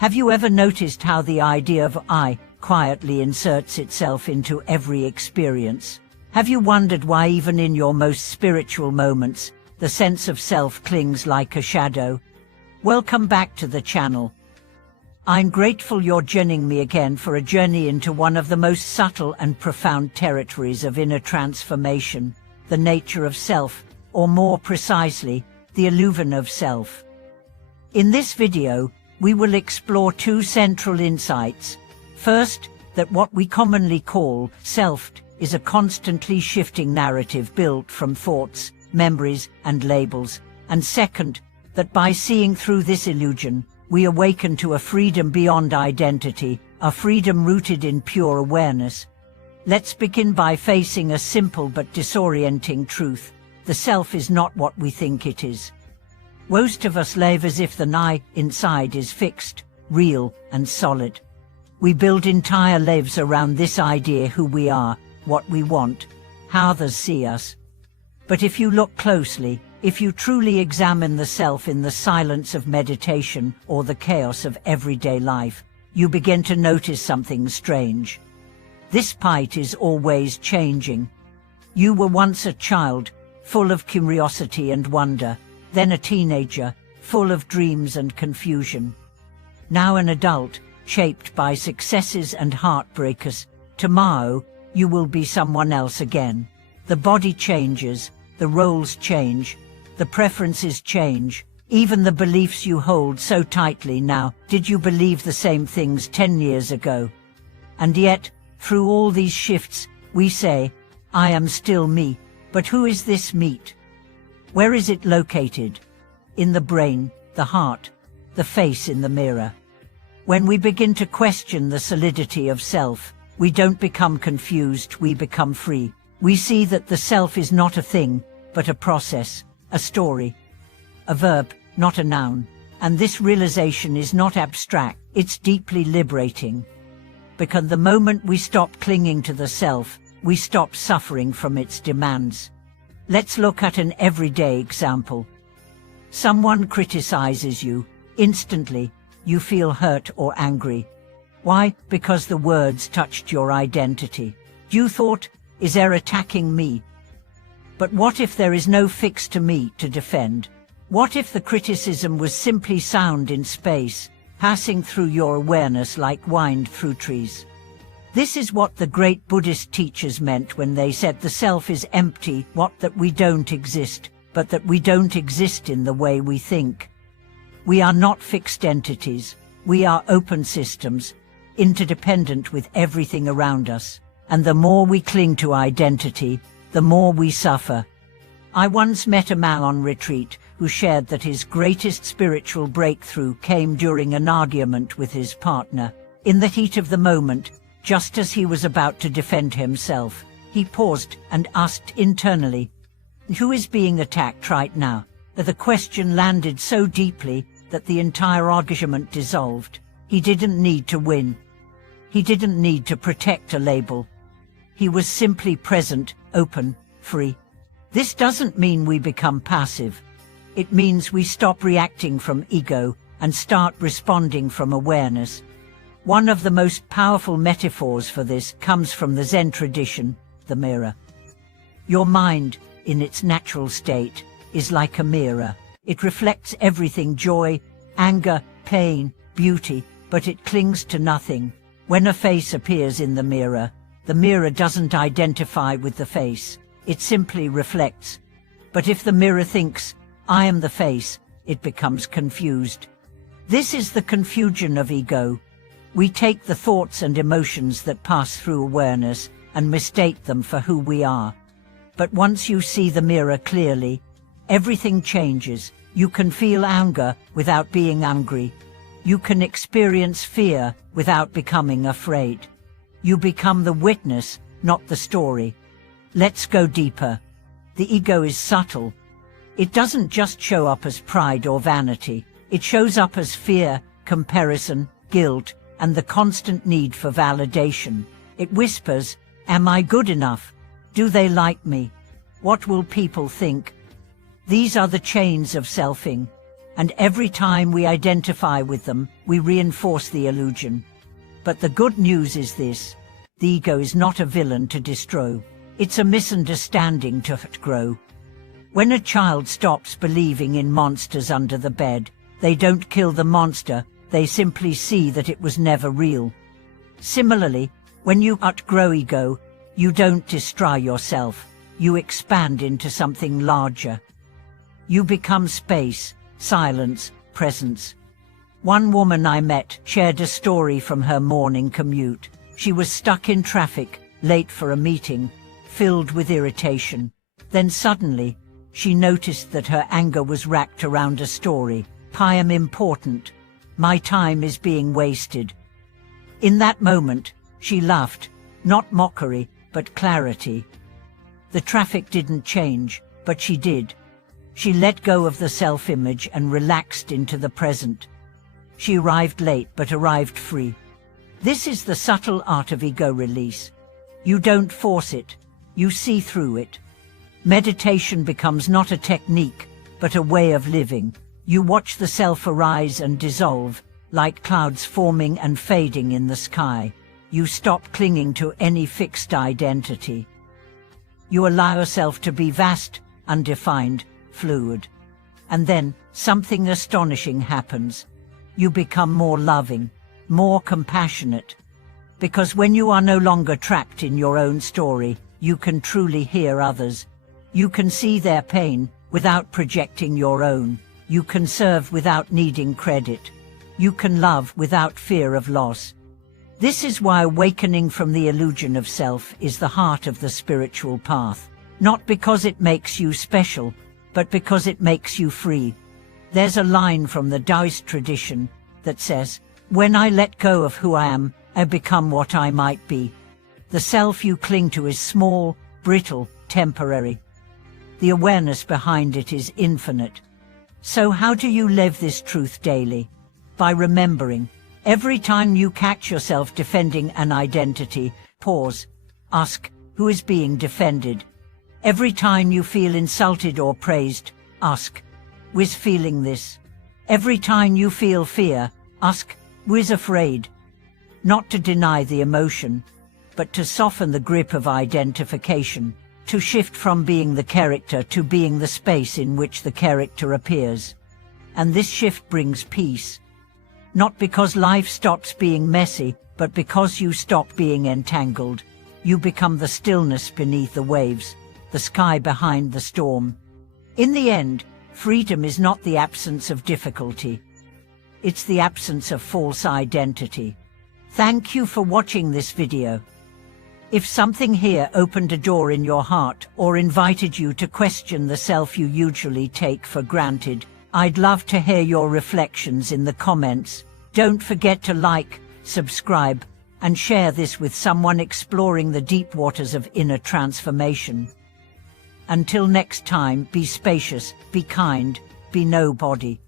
Have you ever noticed how the idea of I quietly inserts itself into every experience? Have you wondered why even in your most spiritual moments, the sense of self clings like a shadow? Welcome back to the channel. I'm grateful you're joining me again for a journey into one of the most subtle and profound territories of inner transformation, the nature of self, or more precisely, the illusion of self. In this video, we will explore two central insights. First, that what we commonly call self is a constantly shifting narrative built from thoughts, memories, and labels. And second, that by seeing through this illusion, we awaken to a freedom beyond identity, a freedom rooted in pure awareness. Let's begin by facing a simple but disorienting truth. The self is not what we think it is. Most of us live as if the I inside is fixed, real, and solid. We build entire lives around this idea: who we are, what we want, how others see us. But if you look closely, if you truly examine the self in the silence of meditation or the chaos of everyday life, you begin to notice something strange. This part is always changing. You were once a child, full of curiosity and wonder, then a teenager, full of dreams and confusion. Now an adult, shaped by successes and heartbreaks. Tomorrow, you will be someone else again. The body changes, the roles change, the preferences change, even the beliefs you hold so tightly now. Did you believe the same things 10 years ago? And yet, through all these shifts, we say, I am still me. But who is this me? Where is it located? In the brain, the heart, the face in the mirror. When we begin to question the solidity of self, we don't become confused, we become free. We see that the self is not a thing, but a process, a story, a verb, not a noun. And this realization is not abstract, it's deeply liberating. Because the moment we stop clinging to the self, we stop suffering from its demands. Let's look at an everyday example. Someone criticizes you. Instantly, you feel hurt or angry. Why? Because the words touched your identity. You thought, is there attacking me? But what if there is no fix to me to defend? What if the criticism was simply sound in space, passing through your awareness like wind through trees? This is what the great Buddhist teachers meant when they said the self is empty, that we don't exist, but that we don't exist in the way we think. We are not fixed entities, we are open systems, interdependent with everything around us. And the more we cling to identity, the more we suffer. I once met a man on retreat who shared that his greatest spiritual breakthrough came during an argument with his partner. In the heat of the moment, just as he was about to defend himself, he paused and asked internally, who is being attacked right now? The question landed so deeply that the entire argument dissolved. He didn't need to win. He didn't need to protect a label. He was simply present, open, free. This doesn't mean we become passive. It means we stop reacting from ego and start responding from awareness. One of the most powerful metaphors for this comes from the Zen tradition, the mirror. Your mind, in its natural state, is like a mirror. It reflects everything: joy, anger, pain, beauty, but it clings to nothing. When a face appears in the mirror doesn't identify with the face, it simply reflects. But if the mirror thinks, I am the face, it becomes confused. This is the confusion of ego. We take the thoughts and emotions that pass through awareness and mistake them for who we are. But once you see the mirror clearly, everything changes. You can feel anger without being angry. You can experience fear without becoming afraid. You become the witness, not the story. Let's go deeper. The ego is subtle. It doesn't just show up as pride or vanity. It shows up as fear, comparison, guilt, and the constant need for validation. It whispers, am I good enough? Do they like me? What will people think? These are the chains of selfing. and every time we identify with them, we reinforce the illusion. But the good news is this: the ego is not a villain to destroy. It's a misunderstanding to grow. When a child stops believing in monsters under the bed, they don't kill the monster, they simply see that it was never real. Similarly, when you outgrow ego, you don't destroy yourself, you expand into something larger. You become space, silence, presence. One woman I met shared a story from her morning commute. She was stuck in traffic, late for a meeting, filled with irritation. Then suddenly, she noticed that her anger was wrapped around a story. I am important. My time is being wasted. In that moment, she laughed, not mockery, but clarity. The traffic didn't change, but she did. She let go of the self-image and relaxed into the present. She arrived late but arrived free. This is the subtle art of ego release. You don't force it, you see through it. Meditation becomes not a technique, but a way of living. You watch the self arise and dissolve, like clouds forming and fading in the sky. You stop clinging to any fixed identity. You allow yourself to be vast, undefined, fluid. And then, something astonishing happens. You become more loving, more compassionate. Because when you are no longer trapped in your own story, you can truly hear others. You can see their pain without projecting your own. You can serve without needing credit. You can love without fear of loss. This is why awakening from the illusion of self is the heart of the spiritual path. Not because it makes you special, but because it makes you free. There's a line from the Taoist tradition that says, "When I let go of who I am, I become what I might be." The self you cling to is small, brittle, temporary. The awareness behind it is infinite. So how do you live this truth daily? By remembering. Every time you catch yourself defending an identity, pause. Ask, who is being defended? Every time you feel insulted or praised, ask, who is feeling this? Every time you feel fear, ask, who is afraid? Not to deny the emotion, but to soften the grip of identification, to shift from being the character to being the space in which the character appears. And this shift brings peace. Not because life stops being messy, but because you stop being entangled. You become the stillness beneath the waves, the sky behind the storm. In the end, freedom is not the absence of difficulty. It's the absence of false identity. Thank you for watching this video. If something here opened a door in your heart or invited you to question the self you usually take for granted, I'd love to hear your reflections in the comments. Don't forget to like, subscribe, and share this with someone exploring the deep waters of inner transformation. Until next time, be spacious, be kind, be nobody.